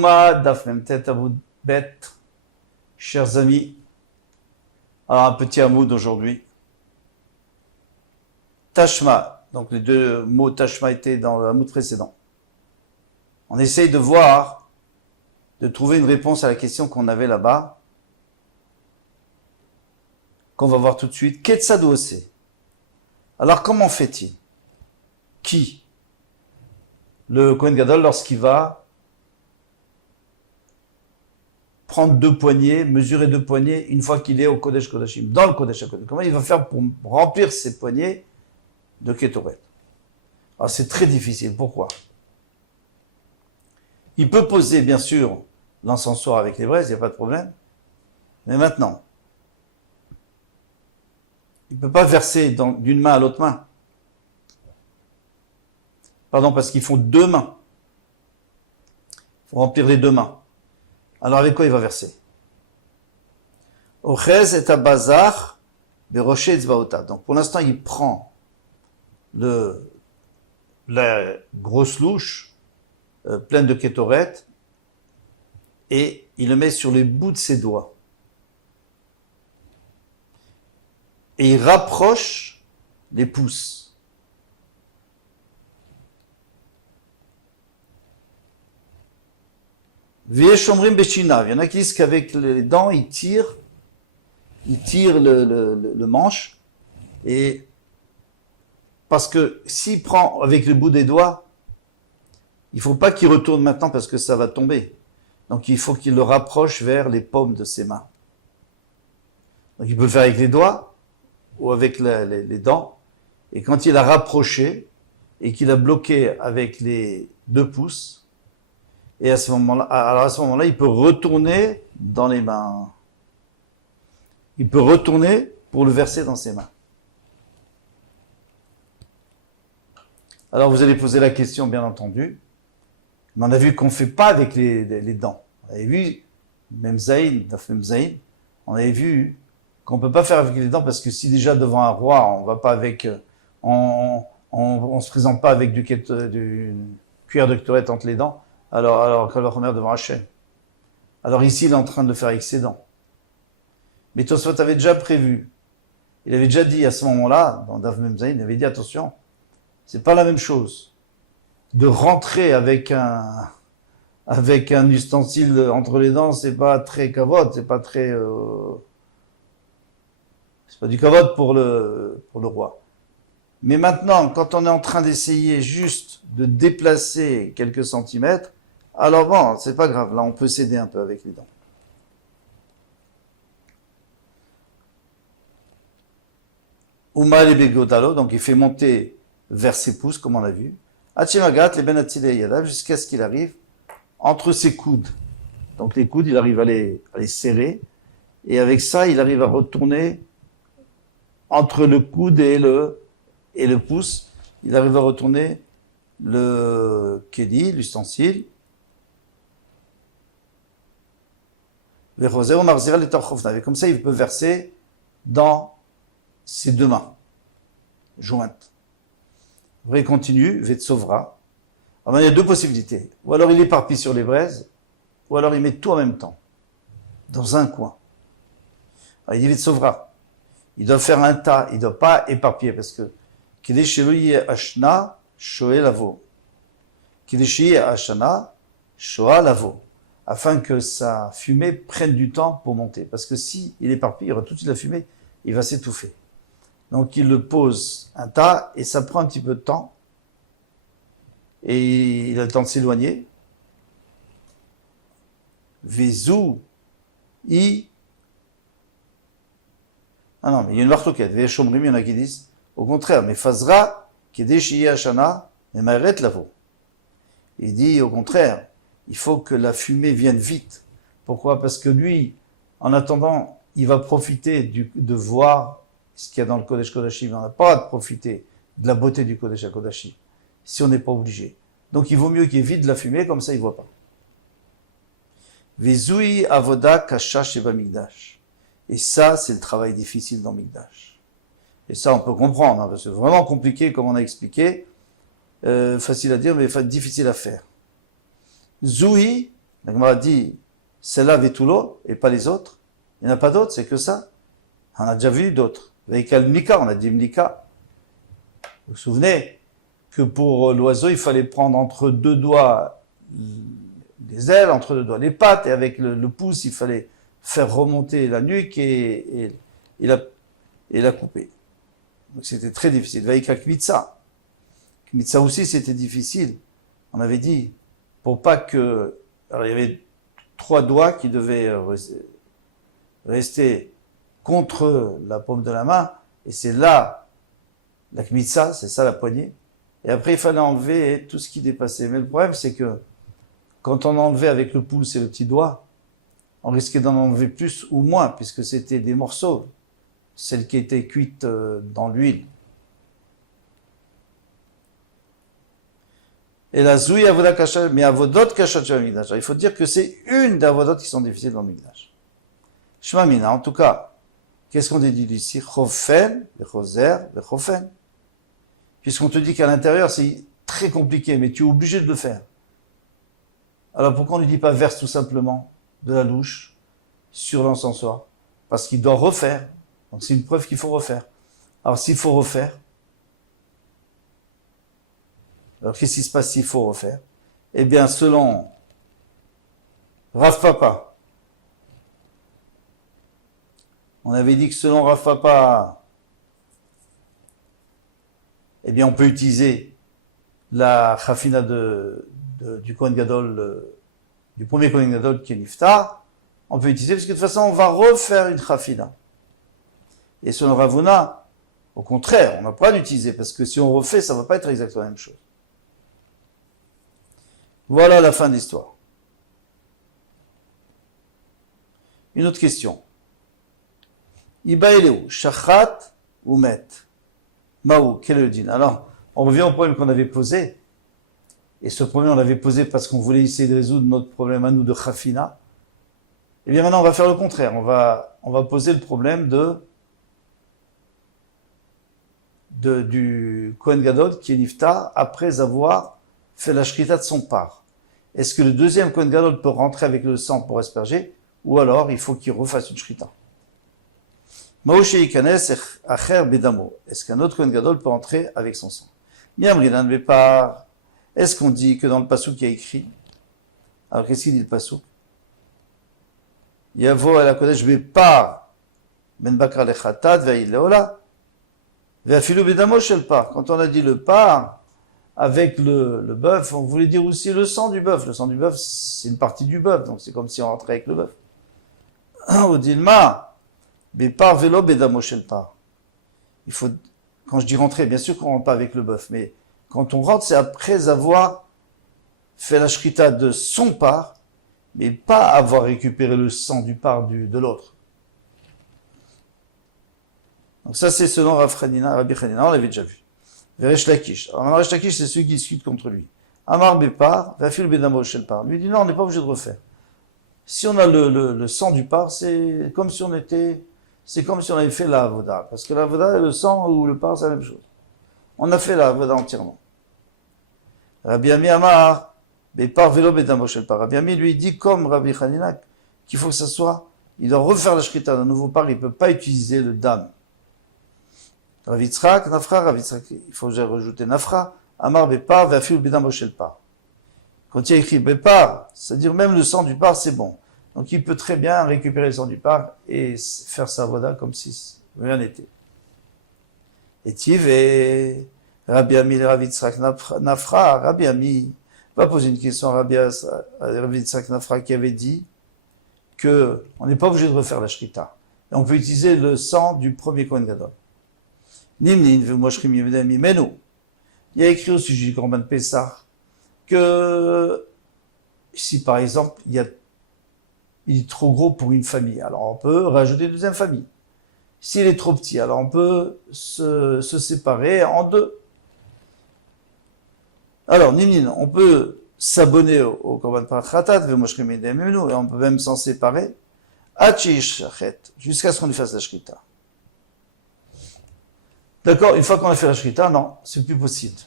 Yoma Daf Memtet Avoud Bet, chers amis. Alors un petit hamoud d'aujourd'hui. Tashma, donc les deux mots Tashma étaient dans le hamoud précédent. On essaye de voir, de trouver une réponse à la question qu'on avait là-bas, qu'on va voir tout de suite. Ketsad Ose. Alors comment fait-il? Qui? Le Kohen Gadol, lorsqu'il va prendre 2 poignées, mesurer 2 poignées, une fois qu'il est au Kodesh Kodashim, dans le Kodesh Kodashim. Comment il va faire pour remplir ces poignées de Ketoret? Alors c'est très difficile. Pourquoi? Il peut poser, bien sûr, l'encensoir avec les braises, il n'y a pas de problème. Mais maintenant, il ne peut pas verser d'une main à l'autre main. Pardon, parce qu'ils font 2 mains. Il faut remplir les 2 mains. Alors avec quoi il va verser? Ochez et abazar beroché tzvaotav. Donc pour l'instant, il prend la grosse louche pleine de kétoret et il le met sur les bouts de ses doigts. Et il rapproche les pouces. V'yeshomrim beshinav. Il y en a qui disent qu'avec les dents, il tire le manche. Et parce que s'il prend avec le bout des doigts, il faut pas qu'il retourne maintenant parce que ça va tomber. Donc il faut qu'il le rapproche vers les paumes de ses mains. Donc il peut le faire avec les doigts ou avec les dents. Et quand il a rapproché et qu'il a bloqué avec les 2 pouces, et à ce moment-là, il peut retourner dans les mains. Il peut retourner pour le verser dans ses mains. Alors vous allez poser la question, bien entendu. Mais on a vu qu'on ne fait pas avec les dents. On avait vu, même Zayn, on avait vu qu'on ne peut pas faire avec les dents parce que si déjà devant un roi, on va pas avec, on se présente pas avec du cuir de Ketoret entre les dents. Alors qu'elle va remettre devant Hachem. Alors ici, il est en train de le faire avec ses dents. Mais Tosfot avait déjà prévu. Il avait déjà dit à ce moment-là, dans Daf Mem Zayin, il avait dit attention, c'est pas la même chose de rentrer avec un ustensile entre les dents, c'est pas très kavod, c'est pas très, c'est pas du kavod pour le roi. Mais maintenant, quand on est en train d'essayer juste de déplacer quelques centimètres, alors bon, c'est pas grave, là on peut s'aider un peu avec les dents. Uma le begotalo, donc il fait monter vers ses pouces, comme on l'a vu. Hachimagat le benatzile yadav, jusqu'à ce qu'il arrive entre ses coudes. Donc les coudes, il arrive à les serrer, et avec ça, il arrive à retourner entre le coude et le pouce, il arrive à retourner le kéli, l'ustensile. Et comme ça, il peut verser dans ses 2 mains jointes. Il continue, Vetsovra. Alors il y a 2 possibilités. Ou alors il éparpille sur les braises, ou alors il met tout en même temps, dans un coin. Alors il dit Vetsovra. Il doit faire un tas, il ne doit pas éparpiller, parce que Kideshirui Ashna Shoe Lavo. Kideshi Ashana Shoa Lavo. Afin que sa fumée prenne du temps pour monter. Parce que si il éparpille, il y aura tout de suite la fumée, il va s'étouffer. Donc il le pose un tas, et ça prend un petit peu de temps. Et il a le temps de s'éloigner. Vezu I. Ah non, mais il y a une martoquette. Veshomrim, il y en a qui disent. Au contraire, mais Fazra, Kedeshi Ashana, et Maret Lavo. Il dit au contraire, il faut que la fumée vienne vite. Pourquoi? Parce que lui, en attendant, il va profiter de voir ce qu'il y a dans le Kodesh Kodashim. On n'a pas à profiter de la beauté du Kodesh Kodashim, si on n'est pas obligé. Donc il vaut mieux qu'il vide la fumée, comme ça il ne voit pas. Vezui avoda kasha sheba migdash. Et ça, c'est le travail difficile dans Migdash. Et ça, on peut comprendre, hein, parce que c'est vraiment compliqué, comme on a expliqué. Facile à dire, mais difficile à faire. Zoui La Gemara dit, celle-là Vetulo et pas les autres. Il n'y en a pas d'autres, c'est que ça. On a déjà vu d'autres. Avec Mlika, on a dit Mlika. Vous vous souvenez que pour l'oiseau, il fallait prendre entre deux doigts les ailes, entre deux doigts les pattes, et avec le pouce, il fallait faire remonter la nuque et la couper. Donc c'était très difficile. Vaïka Kmitsa. Kmitsa aussi, c'était difficile. On avait dit, pour pas que... Alors il y avait 3 doigts qui devaient rester contre la paume de la main, et c'est là la Kmitsa, c'est ça la poignée. Et après, il fallait enlever tout ce qui dépassait. Mais le problème, c'est que quand on enlevait avec le pouce et le petit doigt, on risquait d'en enlever plus ou moins, puisque c'était des morceaux, celles qui étaient cuites dans l'huile. Et la Zoui Avoda Kasha, mais Avodot Kasha Migdash. Il faut dire que c'est une des Avodot qui sont difficiles dans le Migdash. Shema Mina, en tout cas, qu'est-ce qu'on dit ici? Chofen, Choser, Chofen. Puisqu'on te dit qu'à l'intérieur, c'est très compliqué, mais tu es obligé de le faire. Alors pourquoi on ne dit pas verse tout simplement de la louche sur l'encensoir? Parce qu'il doit refaire. Donc c'est une preuve qu'il faut refaire. Alors s'il faut refaire, alors qu'est-ce qui se passe s'il faut refaire? Eh bien, selon Rav Papa, on avait dit que selon Rav Papa, eh bien, on peut utiliser la chafina du Kohen Gadol, du premier Kohen Gadol qui est Niftar. On peut utiliser parce que de toute façon, on va refaire une chafina. Et selon Ravuna, au contraire, on n'a pas d'utiliser parce que si on refait, ça ne va pas être exactement la même chose. Voilà la fin de l'histoire. Une autre question. Iba Eleu, Shachat ou Met? Maou, quel est le din? Alors, on revient au problème qu'on avait posé. Et ce problème, on l'avait posé parce qu'on voulait essayer de résoudre notre problème à nous de Khafina. Et bien maintenant, on va faire le contraire. On va poser le problème du Kohen Gadol qui est Niftar après avoir fait la shrita de son part. Est-ce que le deuxième Kohen Gadol peut rentrer avec le sang pour asperger, ou alors il faut qu'il refasse une shrita? Maoshe Ikanes Acher Bedamo. Est-ce qu'un autre Kohen Gadol peut rentrer avec son sang? Miamrinan Bepar. Est-ce qu'on dit que dans le passouk il y a écrit? Alors qu'est-ce qu'il dit le passouk? Yavo ala Kodesh Bepar Ben Bakar Lechatat Ve'il Leola Ve'afilu Bedamo Shel Par. Quand on a dit le par avec le bœuf, on voulait dire aussi le sang du bœuf. Le sang du bœuf, c'est une partie du bœuf, donc c'est comme si on rentrait avec le bœuf. Au Dilma, Bepar Velo Bedamo Shel Par. Il faut, quand je dis rentrer, bien sûr qu'on rentre pas avec le bœuf, mais quand on rentre, c'est après avoir fait la shrita de son part, mais pas avoir récupéré le sang du part de l'autre. Donc ça, c'est selon Rabbi Hanina, on l'avait déjà vu. Veresh Lakish. Alors Resh Lakish, c'est ceux qui discutent contre lui. Amar Bepar, Vafil Bedamo Shel Par. Lui dit non, on n'est pas obligé de refaire. Si on a le sang du part, c'est comme si on avait fait la avoda. Parce que la avoda, le sang ou le part, c'est la même chose. On a fait la avoda entièrement. Rabbi Ami Amar, Bepar Velo Bedamo Shel Par. Rabbi Ami lui dit comme Rabbi Hanina qu'il faut que ça soit, il doit refaire la shrita d'un nouveau part, il ne peut pas utiliser le dam. Rav Yitzhak, Nafra, Rav Yitzhak, il faut que j'aille rajouter Nafra, Amar Bepar, Vafil Bedamo Shel Par. Quand il y a écrit Bepar, c'est-à-dire même le sang du part, c'est bon. Donc il peut très bien récupérer le sang du part et faire sa voda comme si rien n'était. Et Tive, Rabbi Ami, Rav Yitzhak, Nafra, Rabbi Ami, va poser une question à Rav Yitzhak Nafra qui avait dit que on n'est pas obligé de refaire la shrita. Et on peut utiliser le sang du premier Kohen Gadol. Nimnin ve'moshrim yemedem mimenu. Il y a écrit au sujet du Korban Pessah que si par exemple il est trop gros pour une famille, alors on peut rajouter une deuxième famille. S'il est trop petit, alors on peut se séparer en deux. Alors Nimnin, on peut s'abonner au Korban Parachatat ve'moshrim yemedem mimenu et on peut même s'en séparer. Jusqu'à ce qu'on lui fasse la shrita. D'accord, une fois qu'on a fait la shrita, non, c'est plus possible.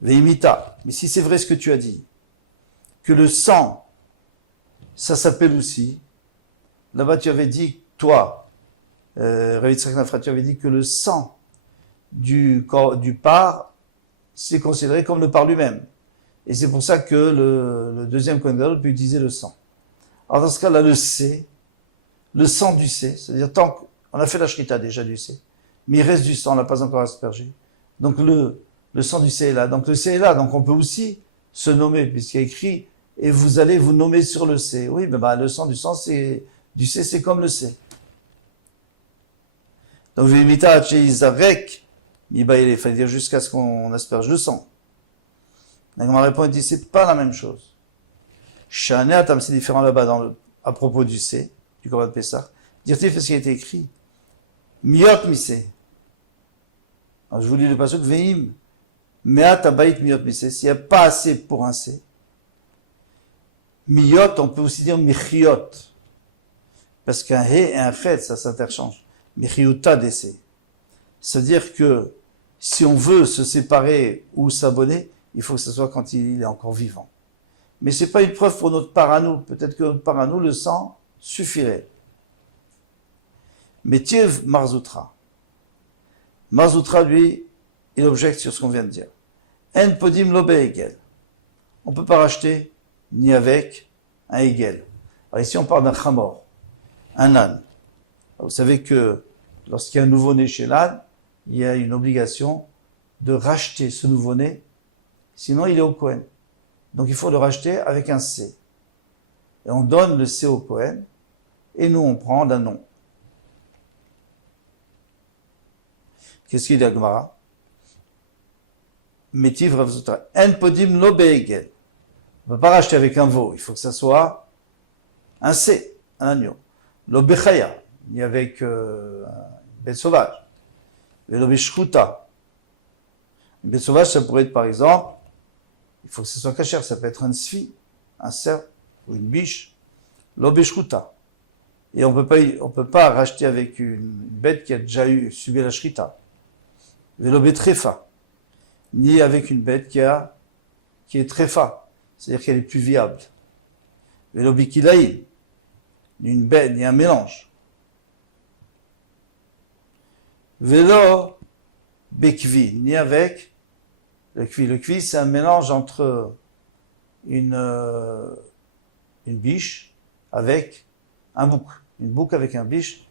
Veimita, mais si c'est vrai ce que tu as dit, que le sang, ça s'appelle aussi, là-bas tu avais dit, toi, Rav Yitzhak Nafra, tu avais dit que le sang du par, c'est considéré comme le par lui-même. Et c'est pour ça que le deuxième Kohen Gadol peut utiliser le sang. Alors dans ce cas-là, le C, le sang du C, c'est-à-dire tant qu'on a fait la shrita déjà du C, mais il reste du sang, on n'a pas encore aspergé. Donc le sang du C est là. Donc le C est là, donc on peut aussi se nommer, puisqu'il y a écrit, et vous allez vous nommer sur le C. Oui, mais le sang, du C, c'est comme le C. Donc, Vimita Izarek, il fallait dire jusqu'à ce qu'on asperge le sang. Donc, ma réponse dit, c'est pas la même chose. Shaneatam, c'est différent là-bas à propos du C, du Korban Pessah. Dire-t-il, parce qu'il a été écrit. Miot misé. Alors, je vous lis le passage, Veim, Meat abayit miot misé. S'il n'y a pas assez pour un C. Miot, on peut aussi dire michiot. Parce qu'un he et un chet, ça s'interchange. Michiuta des C. C'est-à-dire que si on veut se séparer ou s'abonner, il faut que ce soit quand il est encore vivant. Mais c'est pas une preuve pour notre part à nous. Peut-être que notre part à nous, le sang suffirait. Mais Tiev Marzoutra. Marzoutra, lui, il objecte sur ce qu'on vient de dire. En podim lobe egel. On ne peut pas racheter ni avec un egel. Alors ici, on parle d'un chamor, un âne. Vous savez que lorsqu'il y a un nouveau-né chez l'âne, il y a une obligation de racheter ce nouveau-né, sinon il est au Kohen. Donc il faut le racheter avec un C. Et on donne le C au Kohen, et nous on prend d'un nom. Qu'est-ce qu'il dit à Gemara? Métiv Rav Zutra. En podim lo be'egel. On ne peut pas racheter avec un veau, il faut que ça soit un C, un agneau. Lo bechaya, ni avec une bête sauvage. Et lo beshchuta. Une bête sauvage, ça pourrait être par exemple, il faut que ce soit cachère, ça peut être un sfi, un cerf ou une biche. Lo beshchuta. Et on peut pas racheter avec une bête qui a déjà subi la shrita. Velo betrefa. Ni avec une bête qui est trefa. C'est-à-dire qu'elle est plus viable. Velo bikilaïm. Ni une bête, ni un mélange. Velo bekvi. Ni avec le kvi. Le kvi, c'est un mélange entre une biche avec un bouc. Une bouc avec un biche,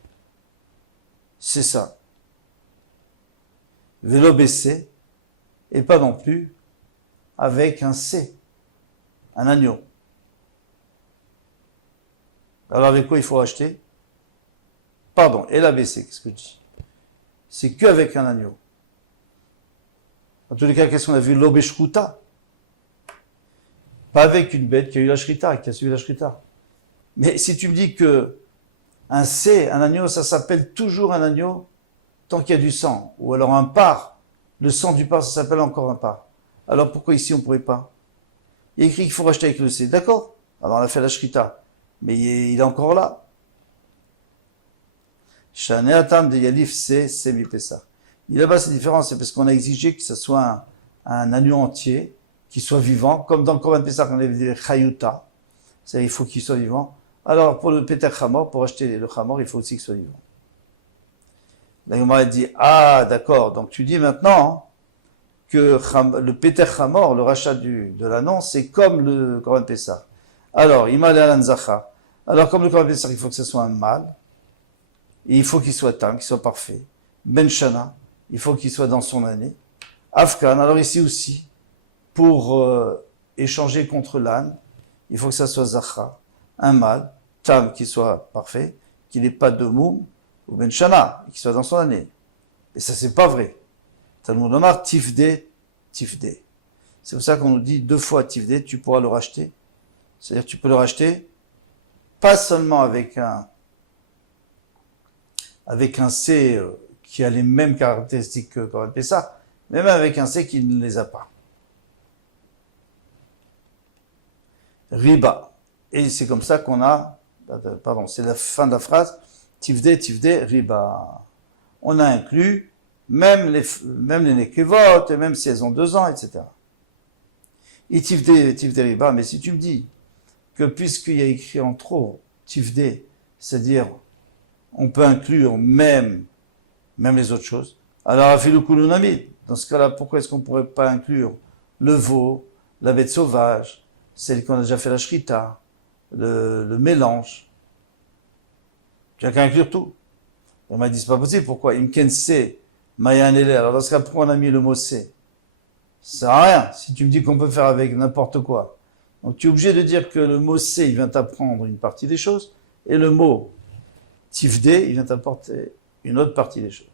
c'est ça. Vélo baissé, et pas non plus avec un C, un agneau. Alors avec quoi il faut acheter? Pardon, et la baissé, qu'est-ce que je dis? C'est qu'avec un agneau. En tous les cas, qu'est-ce qu'on a vu? L'obeshkuta. Pas avec une bête qui a eu la shrita, qui a suivi la shrita. Mais si tu me dis que un C, un agneau, ça s'appelle toujours un agneau tant qu'il y a du sang. Ou alors un par, le sang du par, ça s'appelle encore un par. Alors pourquoi ici on ne pourrait pas? Il est écrit qu'il faut racheter avec le C. D'accord. Alors on a fait la shrita. Mais il est encore là. Shane atam de yalif C, semi pesa. Là-bas c'est différent, c'est parce qu'on a exigé que ce soit un agneau entier, qui soit vivant, comme dans le Korban Pessah, on avait dit chayuta. C'est-à-dire il faut qu'il soit vivant. Alors, pour le Peter Chamor, pour acheter le Chamor, il faut aussi qu'il soit vivant. La Gemara dit, ah, d'accord, donc tu dis maintenant que le Peter Chamor, le rachat de l'annon, c'est comme le Korban Pessah. Alors, Imal Alan Zacha. Alors, comme le Korban Pessah, il faut que ce soit un mâle, et il faut qu'il soit tam, qu'il soit parfait. Ben Shana, il faut qu'il soit dans son année. Afkan, alors ici aussi, pour échanger contre l'âne, il faut que ça soit Zacha, un mâle, tam qui soit parfait, qu'il n'ait pas de moum, ou ben shana, qui soit dans son année. Et ça, c'est pas vrai. Talmud Omar, tifde, tifde. C'est pour ça qu'on nous dit 2 fois tifde, tu pourras le racheter. C'est-à-dire tu peux le racheter, pas seulement avec un C qui a les mêmes caractéristiques que Korban Pessah, mais même avec un C qui ne les a pas. Riba. Et c'est comme ça qu'on a, pardon, c'est la fin de la phrase, tifde, tifde, riba. On a inclus même les nekevot, et même si elles ont 2 ans, etc. Tifde riba, mais si tu me dis que puisqu'il y a écrit en trop tifde, c'est-à-dire on peut inclure même les autres choses, alors afilu kulunami, dans ce cas-là, pourquoi est-ce qu'on ne pourrait pas inclure le veau, la bête sauvage, celle qu'on a déjà fait la shrita, le mélange? Tu n'as qu'à inclure tout. On m'a dit, c'est pas possible, pourquoi? Imkense, mayanele. Alors dans ce cas, pourquoi on a mis le mot c'est? Ça sert à rien, si tu me dis qu'on peut faire avec n'importe quoi. Donc tu es obligé de dire que le mot c'est, il vient t'apprendre une partie des choses, et le mot tifde, il vient t'apporter une autre partie des choses.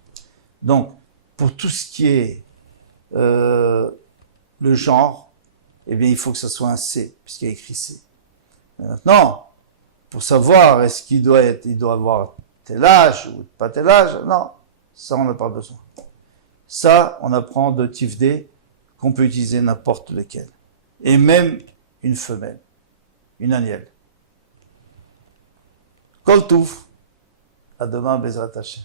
Donc, pour tout ce qui est le genre, eh bien, il faut que ça soit un C, puisqu'il y a écrit C. Maintenant, pour savoir est-ce qu'il doit avoir tel âge ou pas tel âge, non, ça on n'a pas besoin. Ça, on apprend de tifde qu'on peut utiliser n'importe lequel. Et même une femelle, une agnelle. Kol touf, à demain, Bezrat Hashem.